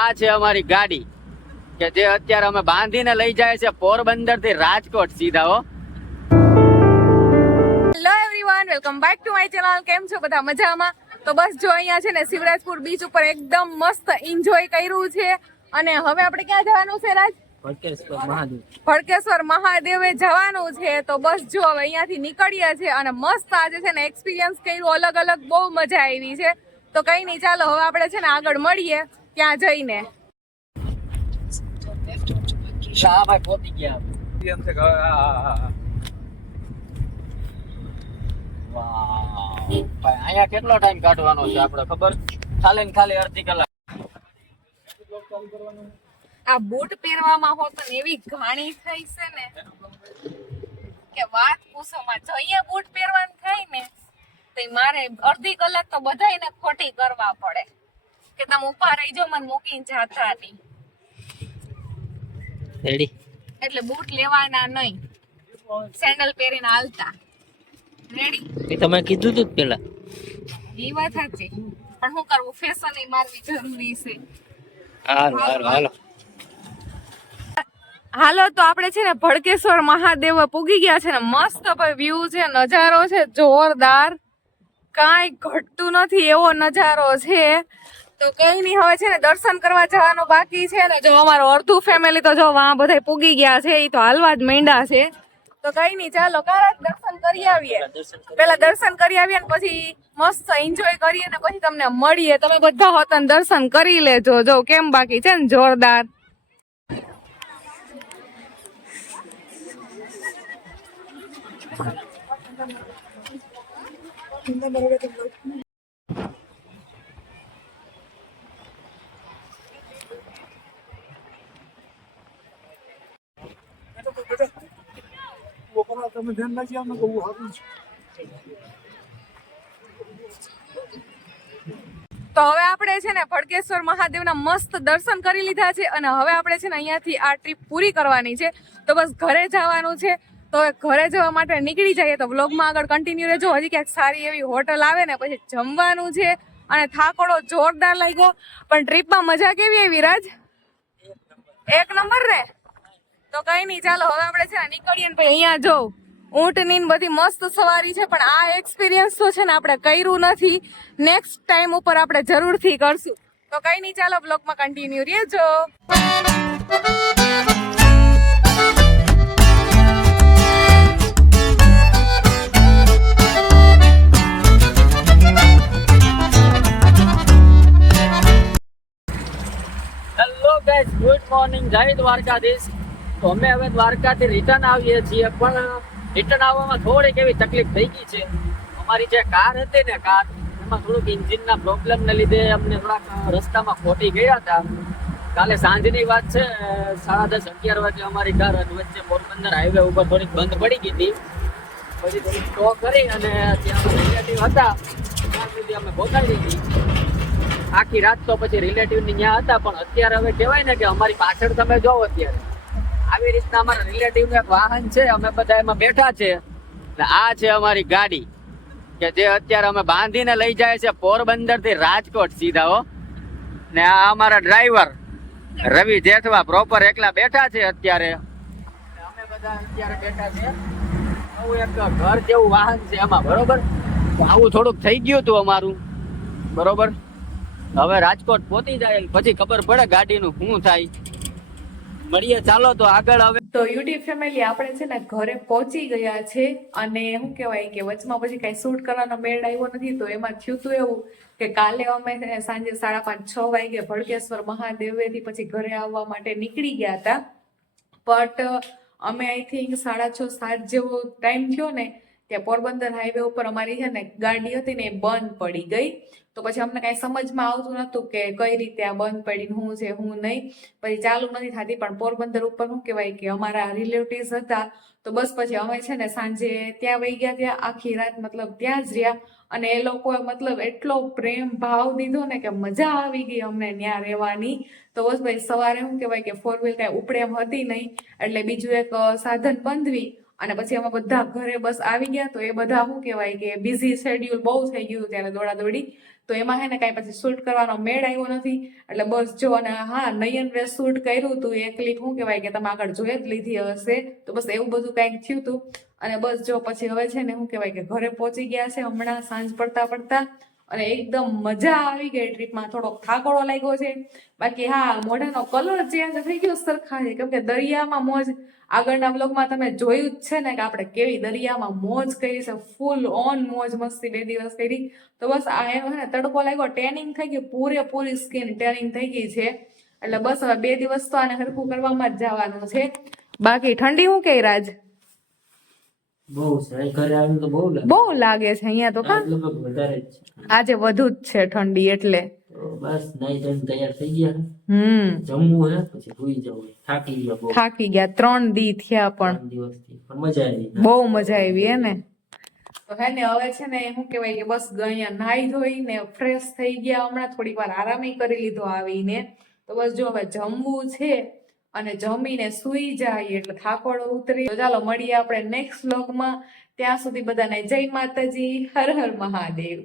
આ છે અમારી ગાડી કે જે અત્યારે અમે બાંધીને લઈ જાય છે પોરબંદર થી રાજકોટ સીધા. હો, hello everyone, welcome back to my channel. કેમ છો બધા? મજામાં? તો બસ જો અહીંયા છે ને શિવરાજપુર બીચ ઉપર એકદમ મસ્ત એન્જોય કર્યું છે. અને હવે આપણે ક્યાં જવાનું છે રાજ? ભડકેશ્વર મહાદેવે જવાનું છે. તો બસ જો હવે અહીંયાથી નીકળીએ છીએ અને મસ્ત આજે છે ને એક્સપિરિયન્સ કર્યું, અલગ અલગ બહુ મજા આવી છે. તો કઈ નહીં, ચાલો હવે આપણે છે ને આગળ મળીએ ત્યાં જઈને. પહોંચી ગયા. અહીંયા કેટલો ટાઈમ કાઢવાનો છે આપણે ખબર? ખાલી ને ખાલી અડધી કલાક. આ બૂટ પહેરવામાં હોત ને એવી ઘાણી થઈ છે ને કે વાત પૂછો માં. જો અહીંયા બૂટ પહેરવાનું થાય ને તો મારે અડધી કલાક તો બધાને ખોટી કરવા પડે કે તમે ઉભા રહી જાઓ, મને મૂકીને જાતા નહીં. રેડી? એટલે બૂટ લેવાના નહીં, સેન્ડલ પહેરીને હાલતા. રેડી? એ તમે કીધું તું પેલા. એ વાત સાચી, પણ શું કરવું, ફેશન એ મારવી જરૂરી છે. હાલો તો આપણે છે ને ભડકેશ્વર મહાદેવ પૂગી ગયા છે ને મસ્ત વ્યૂ છે, નજારો છે જોરદાર, કાંઈ ઘટતું નથી એવો નજારો છે. તો કઈ નહીં, હવે છે ને દર્શન કરવા જવાનું બાકી છે ને. જો અમારો અડધું ફેમિલી તો જો વાં બધા પૂગી ગયા છે, એ તો હાલવા જ માંડ્યા છે. તો કઈ નહીં, ચાલો કારા દર્શન કરી આવીએ. પેલા દર્શન કરી આવીએ ને પછી મસ્ત એન્જોય કરીએ ને પછી તમને મળીએ. તમે બધા હોતા દર્શન કરી લેજો. જો કેમ બાકી છે ને જોરદાર. તમે ધ્યાન રાખી આમને બહુ સારું છે. તો હવે આપણે છે ને ભડકેશ્વર મહાદેવના મસ્ત દર્શન કરી લીધા છે અને હવે આપણે છે ને અહીંયાથી આ ટ્રીપ પૂરી કરવાની છે. તો બસ ઘરે જવાનું છે. તો ઘરે જવા માટે નીકળી જઈએ. તો વ્લોગમાં આગળ કન્ટિન્યુ રહેજો. હજી ક્યાંક સારી એવી હોટલ આવે ને પછી જમવાનું છે. અને થાકોડો જોરદાર લાગ્યો. પણ ટ્રીપમાં મજા કેવી આવી રાજ? એક નંબર ને? તો કઈ નહીં, ચાલો હવે આપણે છે ને નીકળીએ ને પછી અહીંયા જો ઊંટની બધી મસ્ત સવારી છે. પણ આ એક્સપિરિયન્સ તો છે ને આપણે કર્યું નથી. નેક્સ્ટ ટાઈમ ઉપર આપણે જરૂરથી કરશું. તો કઈ નહીં, ચાલો બ્લોગમાં કન્ટિન્યુ રહેજો. હેલો ગાઈસ, ગુડ મોર્નિંગ, જય દ્વારકાધીશ. તો અમે હવે દ્વારકાથી રિટર્ન આવીએ છીએ, પણ રિટર્ન આવવામાં થોડીક એવી તકલીફ થઈ ગઈ છે. અમારી જે કાર હતી ને કાર, એમાં થોડુંક ઇન્જિનના પ્રોબ્લેમને લીધે અમને થોડાક રસ્તામાં ખોટી ગયા હતા. કાલે સાંજની વાત છે, 10:30-11 વાગે અમારી કાર વચ્ચે પોરબંદર હાઈવે ઉપર થોડીક બંધ પડી ગઈ હતી. પછી થોડીક સ્ટો કરી અને ત્યાં રિલેટિવ હતા ત્યાં સુધી અમે પહોંચાડી દીધી. આખી રાત તો પછી રિલેટિવની ત્યાં હતા. પણ અત્યારે હવે કહેવાય ને કે અમારી પાછળ તમે જોવો, અત્યારે આવી રીતના અમારા રિલેટિવનું એક વાહન છે, અમે બધા એમાં બેઠા છે. આ છે અમારી ગાડી કે જે અત્યારે અમે બાંધીને લઈ જાય છે પોરબંદર થી રાજકોટ સીધા. હો, ને આ અમારા ડ્રાઈવર રવિ જેઠવા પ્રોપર એકલા બેઠા છે અત્યારે. અમે બધા અત્યારે બેઠા છે. આવું એક ઘર જેવું વાહન છે એમાં, બરોબર. આવું થોડુંક થઈ ગયું હતું અમારું, બરોબર. હવે રાજકોટ પહોંચી જાય પછી ખબર પડે ગાડીનું શું થાય. મળીએ ચાલો તો આગળ. હવે તો યુટ્યુબ ફેમિલી આપણે છે ને ઘરે પહોંચી ગયા છે. અને શું કહેવાય કે વચમાં પછી કાંઈ શૂટ કરવાનો મેળ આવ્યો નથી. તો એમાં થયું હતું એવું કે કાલે અમે સાંજે 5:30-6 વાગે ભડકેશ્વર મહાદેવેથી પછી ઘરે આવવા માટે નીકળી ગયા હતા. બટ અમે આઈ થિંક 6:30-7 જેવો ટાઈમ થયો ને ત્યાં પોરબંદર હાઈવે ઉપર અમારી છે ને ગાડી હતી ને એ બંધ પડી ગઈ. તો પછી અમને કાંઈ સમજમાં આવતું નહોતું કે કઈ રીતે આ બંધ પડી, શું છે શું નહીં. પછી ચાલુ નથી થતી. પણ પોરબંદર ઉપર શું કહેવાય કે અમારા રિલેટિવ્સ હતા. તો બસ પછી અમે છે ને સાંજે ત્યાં વહી ગયા. ત્યાં આખી રાત મતલબ ત્યાં જ રહ્યા. અને એ લોકોએ મતલબ એટલો પ્રેમ ભાવ દીધો ને કે મજા આવી ગઈ અમને ત્યાં રહેવાની. તો બસ ભાઈ સવારે શું કહેવાય કે 4 વ્હીલ કાંઈ ઉપડે એમ હતી નહીં. એટલે બીજું એક સાધન બંધવી અને પછી અમે બધા ઘરે બસ આવી ગયા. તો એ બધા શું કહેવાય કે બિઝી શેડ્યુલ બહુ થઈ ગયું ત્યારે દોડાદોડી, તો એમાં હે ને કાંઈ પછી શૂટ કરવાનો મેળ આવ્યો નથી. એટલે બસ જો, અને હા નયન શૂટ કર્યું હતું એ ક્લિપ શું કહેવાય કે તમે આગળ જોઈ જ લીધી હશે. તો બસ એવું બધું કાંઈક થયું હતું. અને બસ જો પછી હવે છે ને શું કહેવાય કે ઘરે પહોંચી ગયા છે હમણાં સાંજ પડતા પડતા. અને એકદમ મજા આવી ગઈ ટ્રીપમાં. થોડોક થાકોડો લાગ્યો છે, બાકી હા મોઢાનો કલર ચેન્જ થઈ ગયો સરખા છે, કેમ કે દરિયામાં મોજ. આગળના બ્લોગમાં તમે જોયું જ છે ને કે આપણે કેવી દરિયામાં મોજ કરી છે, ફૂલ ઓન મોજ મસ્તી 2 દિવસ કરી. તો બસ આ એનો છે ને તડકો લાગ્યો, ટેનિંગ થઈ ગઈ, પૂરેપૂરી સ્કિન ટેનિંગ થઈ ગઈ છે. એટલે બસ હવે 2 દિવસ તો આને હરખું કરવામાં જ જવાનું છે. બાકી ઠંડી શું કે રાજ? બહુ છે ઘરે આવીને તો બહુ લાગે. બહુ લાગે છે અહીંયા તો. કા લગભગ વધારે જ છે. આજે વધુ જ છે ઠંડી એટલે. તો બસ નાઈ ધોઈને તૈયાર થઈ ગયા. હમ જમવું હે પછી સુઈ જવું. થાકી ગયા બહુ. થાકી ગયા, 3 દી થયા પણ 3 દિવસથી પણ મજા આવી. બહુ મજા આવી હે ને. તો હે ને હવે છે ને શું કહેવાય કે બસ અહીંયા નાઈ ધોઈને ફ્રેશ થઈ ગયા. હમણાં થોડીક વાર આરામી કરી લીધો આવીને. તો બસ જો હવે જમવું છે અને જમીને સુઈ જાય એટલે થાકોડો ઉતરી. તો ચાલો મળીએ આપણે નેક્સ્ટ વ્લોગમાં. ત્યાં સુધી બધાને જય માતાજી, હર હર મહાદેવ.